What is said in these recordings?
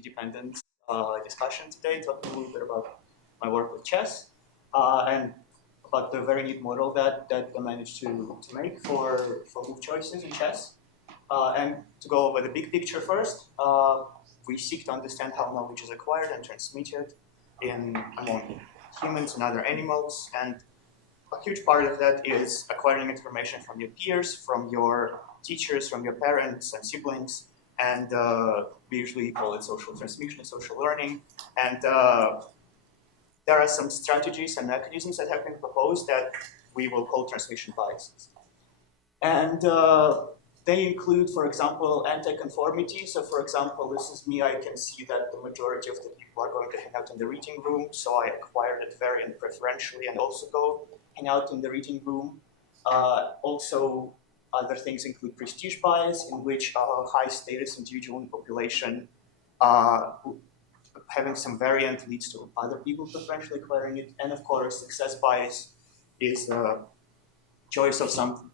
dependent discussion today, talking a little bit about my work with chess and about the very neat model that I managed to make for move choices in chess. And to go over the big picture first, we seek to understand how knowledge is acquired and transmitted among humans and other animals. And a huge part of that is acquiring information from your peers, from your teachers, from your parents and siblings. And we usually call it social transmission, social learning. And there are some strategies and mechanisms that have been proposed that we will call transmission biases. And they include, for example, anti-conformity. So for example, this is me. I can see that the majority of the people are going to hang out in the reading room. So I acquire that variant preferentially and also go hang out in the reading room. Also, other things include prestige bias, in which a high status individual in population having some variant leads to other people preferentially acquiring it. And of course, success bias is choice of some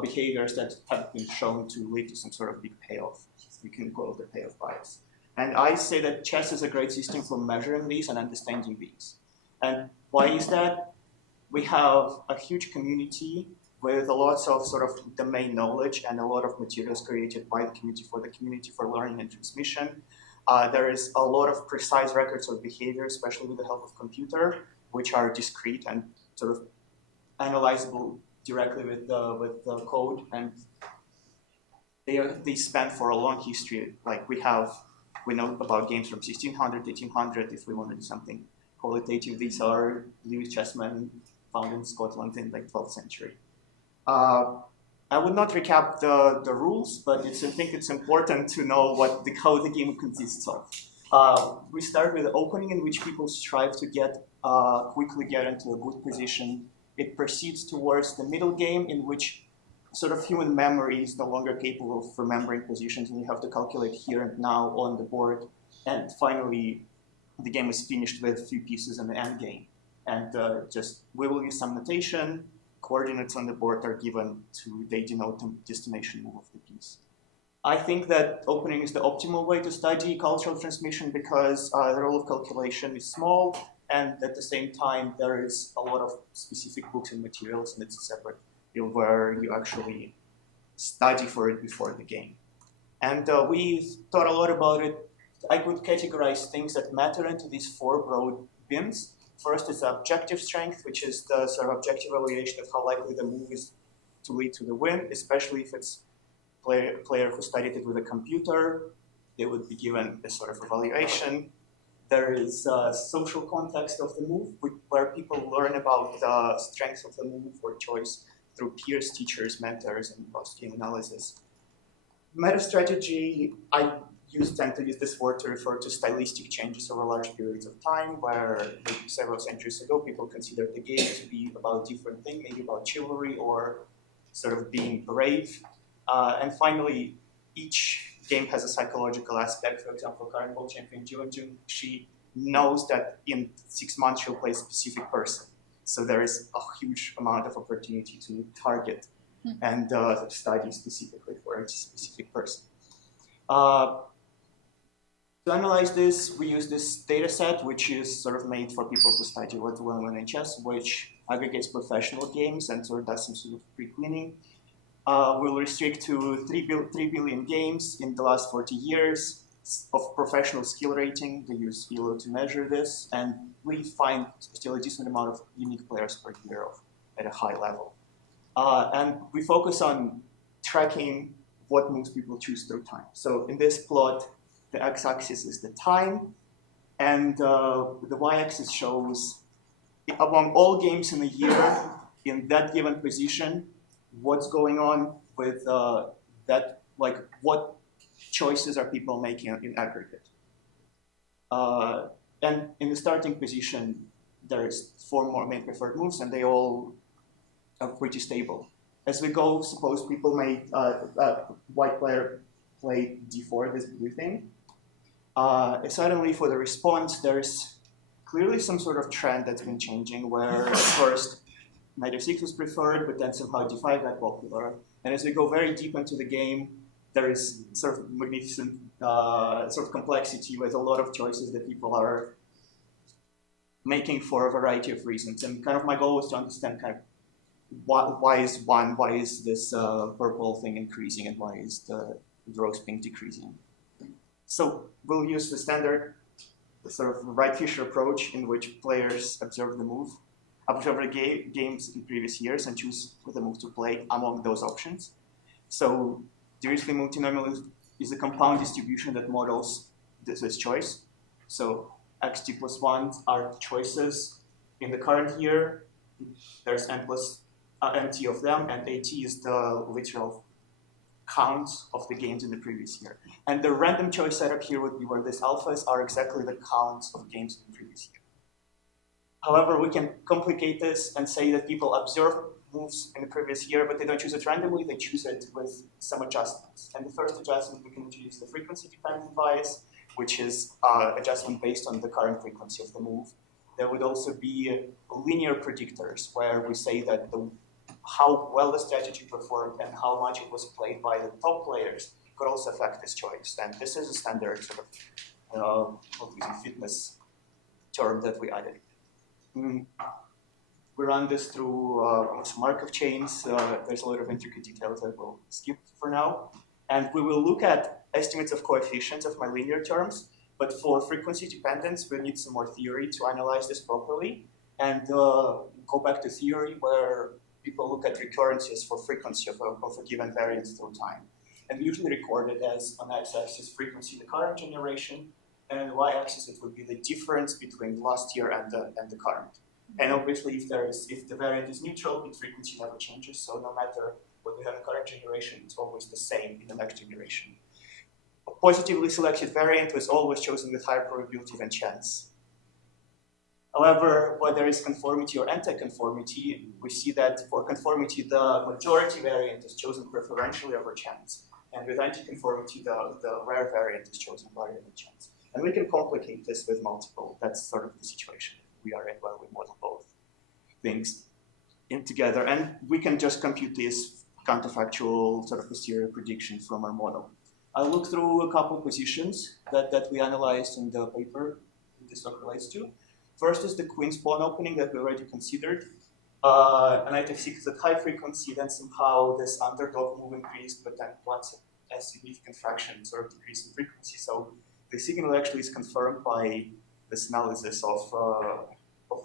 behaviors that have been shown to lead to some sort of big payoff. We can call it the payoff bias. And I say that chess is a great system for measuring these and understanding these. And why is that? We have a huge community with a lot of sort of domain knowledge and a lot of materials created by the community for learning and transmission. There is a lot of precise records of behavior, especially with the help of computer, which are discrete and sort of analyzable directly with the code, and they span for a long history. Like we know about games from 1600, 1800. If we want to do something qualitative, these are Lewis chessmen found in Scotland in like 12th century. I would not recap the rules, but I think it's important to know how the game consists of. We start with the opening, in which people strive to quickly get into a good position. It proceeds towards the middle game, in which sort of human memory is no longer capable of remembering positions, and you have to calculate here and now on the board. And finally, the game is finished with a few pieces in the end game. And we will use some notation. Coordinates on the board are given they denote the destination move of the piece. I think that opening is the optimal way to study cultural transmission because the role of calculation is small, and at the same time, there is a lot of specific books and materials, and it's a separate field where you actually study for it before the game. And we thought a lot about it. I could categorize things that matter into these four broad bins. First is objective strength, which is the sort of objective evaluation of how likely the move is to lead to the win, especially if it's a player who studied it with a computer. They would be given a sort of evaluation. There is social context of the move, where people learn about the strengths of the move or choice through peers, teachers, mentors, and post-game analysis. Meta strategy, I tend to use this word to refer to stylistic changes over large periods of time, where several centuries ago, people considered the game to be about a different thing, maybe about chivalry or sort of being brave. And finally, each game has a psychological aspect. For example, current world champion Jun, she knows that in 6 months she'll play a specific person. So there is a huge amount of opportunity to target and study specifically for a specific person. To analyze this, we use this data set, which is sort of made for people to study what to learn in chess, which aggregates professional games and sort of does some sort of pre-cleaning. We'll restrict to 3 billion games in the last 40 years of professional skill rating. We use ELO to measure this, and we find still a decent amount of unique players per year at a high level. And we focus on tracking what moves people choose through time. So in this plot, the x-axis is the time, and the y-axis shows among all games in a year in that given position, what's going on with that, like what choices are people making in aggregate. And in the starting position, there's 4 more main preferred moves, and they all are pretty stable. As we go, suppose people made white player play d4, this blue thing. Suddenly for the response, there's clearly some sort of trend that's been changing, where at first knight f6 was preferred, but then somehow d5 got popular. And as we go very deep into the game, there is sort of magnificent sort of complexity with a lot of choices that people are making for a variety of reasons. And kind of my goal was to understand kind of why is this purple thing increasing and why is the rose pink decreasing. So we'll use the standard sort of Wright-Fisher approach in which players observe the games in previous years and choose the move to play among those options. So Dirichlet multinomial is a compound distribution that models this choice. So xt plus 1 are choices in the current year. There's n plus mt of them, and at is the literal count of the games in the previous year. And the random choice setup here would be where these alphas are exactly the counts of games in the previous year. However, we can complicate this and say that people observe moves in the previous year, but they don't choose it randomly, they choose it with some adjustments. And the first adjustment, we can introduce the frequency-dependent bias, which is adjustment based on the current frequency of the move. There would also be linear predictors, where we say that how well the strategy performed and how much it was played by the top players could also affect this choice. And this is a standard sort of fitness term that we added. We run this through some Markov chains. There's a lot of intricate details that we'll skip for now. And we will look at estimates of coefficients of my linear terms. But for frequency dependence, we need some more theory to analyze this properly. And go back to theory where people look at recurrences for frequency of a given variance through time. And we usually record it as on x-axis frequency in the current generation, and on the y-axis it would be the difference between last year and the current. And obviously, if the variant is neutral, its frequency never changes. So no matter what we have in current generation, it's always the same in the next generation. A positively selected variant was always chosen with higher probability than chance. However, whether it's conformity or anti-conformity, we see that for conformity, the majority variant is chosen preferentially over chance. And with anti-conformity, the rare variant is chosen rather than chance. And we can complicate this with multiple. That's sort of the situation we are in where we model both things in together. And we can just compute this counterfactual sort of posterior prediction from our model. I'll look through a couple positions that we analyzed in the paper this talk relates to. First is the queen spawn opening that we already considered. An knight f6 is at high frequency, then somehow this underdog move increased, but then once a significant fraction sort of decrease in frequency. So the signal actually is confirmed by this analysis of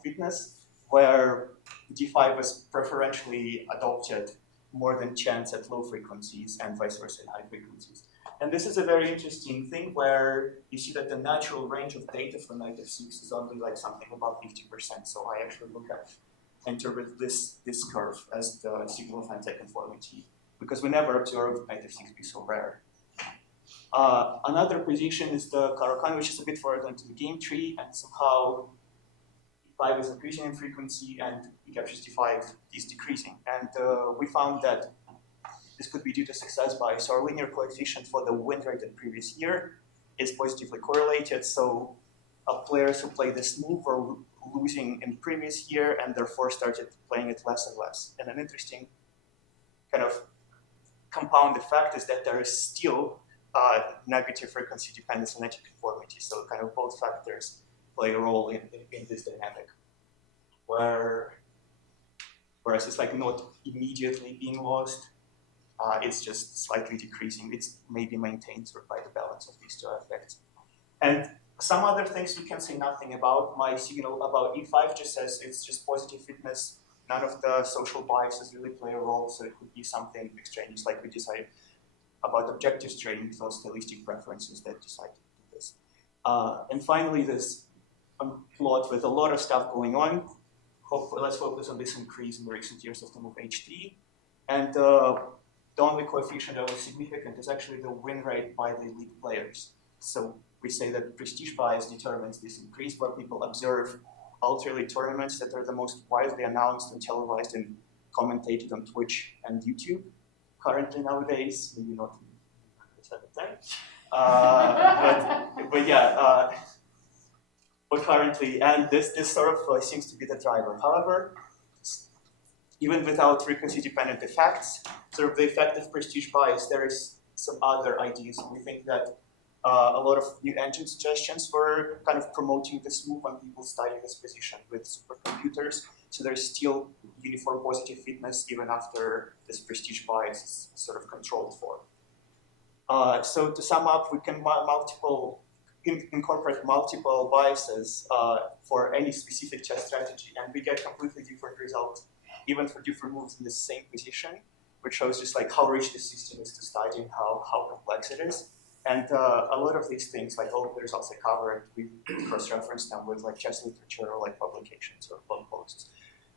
fitness, where d5 was preferentially adopted more than chance at low frequencies and vice versa at high frequencies. And this is a very interesting thing where you see that the natural range of data for knight f6 is only like something about 50%. So I actually look at interpret this curve as the signal of anti-conformity, because we never observed knight f6 be so rare. Another position is the Caro-Kann, which is a bit further into the game tree, and somehow e5 is increasing in frequency and e captures d5 is decreasing. And we found that this could be due to success bias. So our linear coefficient for the win rate in previous year is positively correlated. So players who play this move were losing in previous year and therefore started playing it less and less. And an interesting kind of compound effect is that there is still negative frequency dependence and anti-conformity. So kind of both factors play a role in this dynamic, whereas it's like not immediately being lost. It's just slightly decreasing. It's maybe maintained sort of by the balance of these two effects. And some other things we can say nothing about. My signal about E5 just says it's just positive fitness. None of the social biases really play a role, so it could be something extraneous, like we decided about objective training, those stylistic preferences that decide to do this. And finally, this plot with a lot of stuff going on. Let's focus on this increase in the recent years of the move HT. And the only coefficient that was significant is actually the win rate by the elite players. So we say that prestige bias determines this increase, where people observe ultra-elite tournaments that are the most widely announced and televised and commentated on Twitch and YouTube. Currently nowadays, maybe not at the time. But yeah, but currently, and this sort of seems to be the driver. However, even without frequency-dependent effects, sort of the effect of prestige bias, there is some other ideas. We think that A lot of new engine suggestions for kind of promoting this move when people study this position with supercomputers. So there's still uniform positive fitness even after this prestige bias is sort of controlled for. So to sum up, we can incorporate multiple biases for any specific chess strategy, and we get completely different results, even for different moves in the same position, which shows just like how rich the system is to study and how complex it is. And a lot of these things, like all of the results I covered, we cross-reference them with like chess literature or like publications or blog posts.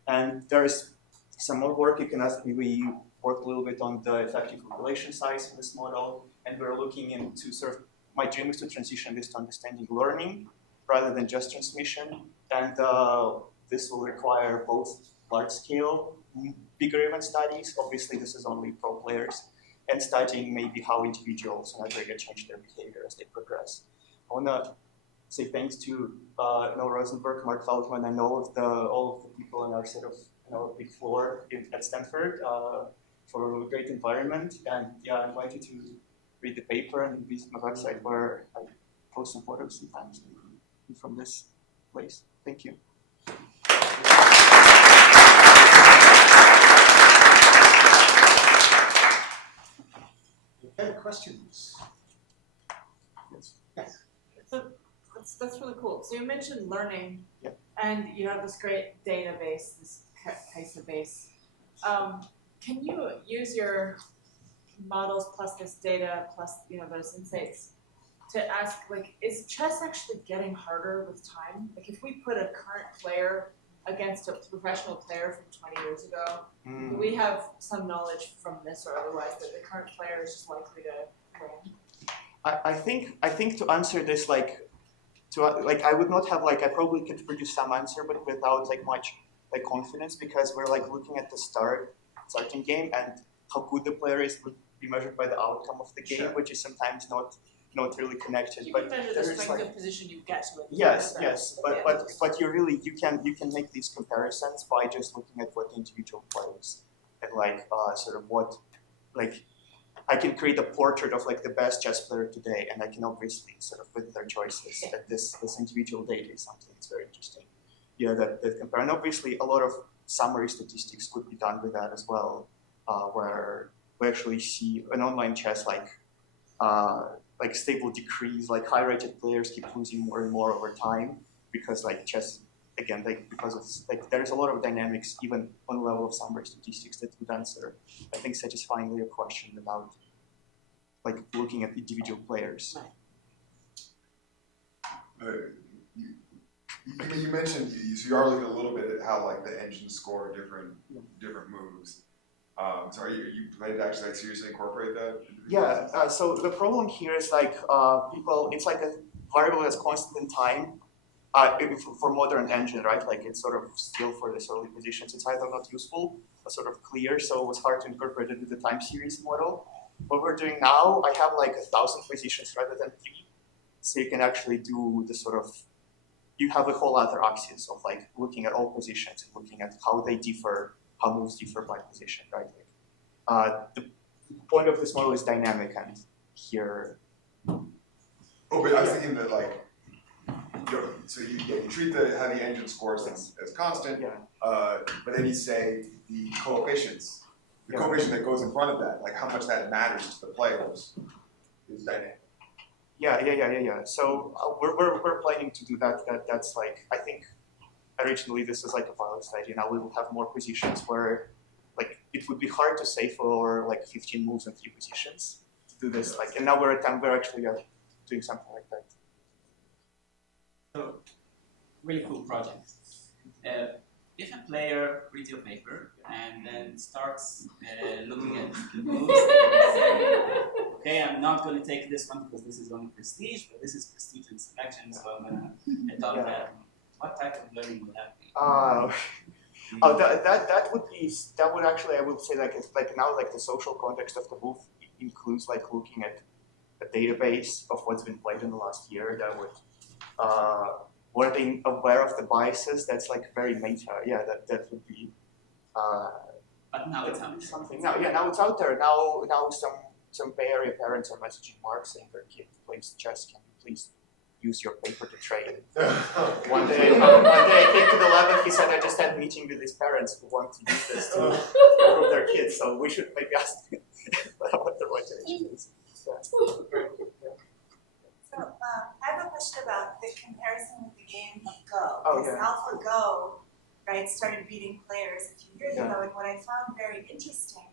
And there's some more work. You can ask me. We worked a little bit on the effective population size of this model, and we're looking into sort of, my dream is to transition this to understanding learning rather than just transmission. And this will require both large-scale, bigger event studies. Obviously, this is only pro players, and studying maybe how individuals and aggregate change their behavior as they progress. I want to say thanks to Noel Rosenberg, Mark Feldman, and all of the people in our sort of big floor at Stanford for a great environment. And yeah, I invite you to read the paper and visit my website where I post some photos sometimes from this place. Thank you. Any questions? Yes. Yes. So that's really cool. So you mentioned learning, Yep. and you have this great database, this CAISA base. Can you use your models plus this data plus those insights to ask, like, is chess actually getting harder with time? Like, if we put a current player against a professional player from 20 years ago, we have some knowledge from this or otherwise that the current player is just likely to win. I think to answer this, I would not have I probably could produce some answer, but without much confidence, because we're looking at the starting game, and how good the player is would be measured by the outcome of the game, Sure. which is sometimes not really connected. You but can measure the strength of position you get to it. Yes, but you can make these comparisons by just looking at what the individual plays and sort of what I can create a portrait of the best chess player today, and I can obviously sort of with their choices that this individual data is something that's very interesting. Yeah, that compare, and obviously a lot of summary statistics could be done with that as well, where we actually see an online chess stable decrease, high-rated players keep losing more and more over time because chess, again, because of there's a lot of dynamics even on the level of summary statistics that would answer, I think, satisfyingly your question about looking at individual players. You mentioned so you are looking a little bit at how the engines score different moves. So are you planning to actually seriously incorporate that? Yeah. So the problem here is people. It's a variable that's constant in time. For modern engine, right? It's sort of still for these early positions. It's either not useful or sort of clear, so it was hard to incorporate it into the time series model. What we're doing now, I have 1,000 positions rather than 3, so you can actually do the sort of. You have a whole other axis of looking at all positions and looking at how they differ, how moves differ by position, right? The point of this model is dynamic, and here. Oh, but I was thinking that so you treat how the engine scores as constant, yeah. But then you say the coefficients, coefficient that goes in front of that, how much that matters to the players, is dynamic. Yeah. So we're planning to do that. That's I think originally this was a pilot study. Now we will have more positions where it would be hard to say for 15 moves and 3 positions to do this. And now we're actually doing something like that. So, really cool project. If a player reads your paper and then starts looking at the moves and saying, okay, I'm not going to take this one because this is only prestige, but this is prestige and selection, so I'm going to adopt that. What type of learning would that be? That would actually, I would say now the social context of the move includes looking at a database of what's been played in the last year. That would were they aware of the biases? That's very meta. Yeah, that would be. But now it's out there. Something now. Yeah, now it's out there. Now some some Bay Area parents are messaging Mark saying their kid plays chess. Can you please use your paper to train? One day I came to the lab and he said, I just had a meeting with his parents who want to use this to improve their kids. So we should maybe ask them what the motivation is. So I have a question about the comparison with the game of Go. Oh, Because yeah. AlphaGo, right, started beating players a few years ago, and what I found very interesting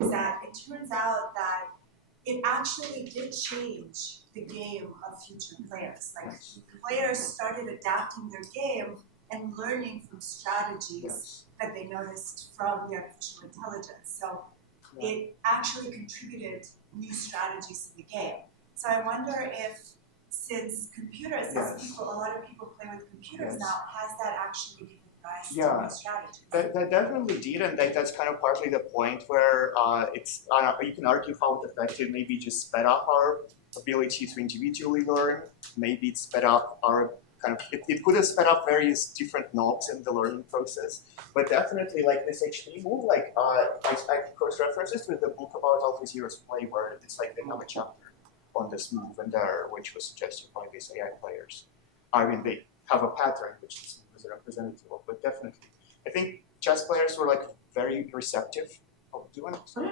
is that it turns out that it actually did change the game of future players. Like, players started adapting their game and learning from strategies that they noticed from the artificial intelligence. So it actually contributed new strategies to the game. So I wonder if, since computers, a lot of people play with computers now, has that actually given rise to new strategies? That definitely did, and that's kind of partly the point where it's you can argue how it affected, maybe just sped up our ability to individually learn. Maybe it sped up our it could have sped up various different knobs in the learning process. But definitely, like this HD move, like I cross references with the book about AlphaZero's play, where it's like they have a chapter on this move and there, which was suggested by these AI players. I mean, they have a pattern which this move is a representative of, but definitely. I think chess players were like very receptive. Oh, do you want to start?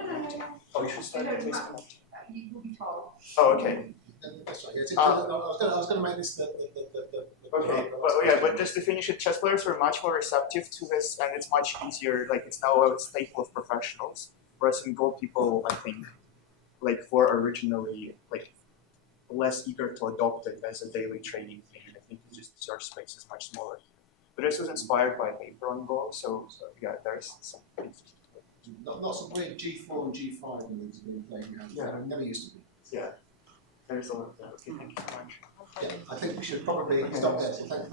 Oh, you should start with this one. You will be told. Oh, okay. That's right. Yeah, I was going to make this Okay, but just to finish it, chess players were much more receptive to this, and it's much easier. Like, it's now a staple of professionals. Whereas in Go, people, I think, like, were originally like less eager to adopt it as a daily training thing. I think it's just the search space is much smaller. But this was inspired by a paper on Go, so yeah, there's some things. Not some weird G4 and G5 moves have been playing now. Yeah. Never used to be. Yeah, there's a lot of that. Okay, thank you so much. Yeah, I think we should probably stop there. So thank you.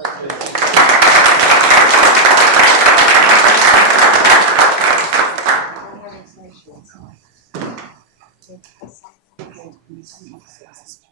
Thank you.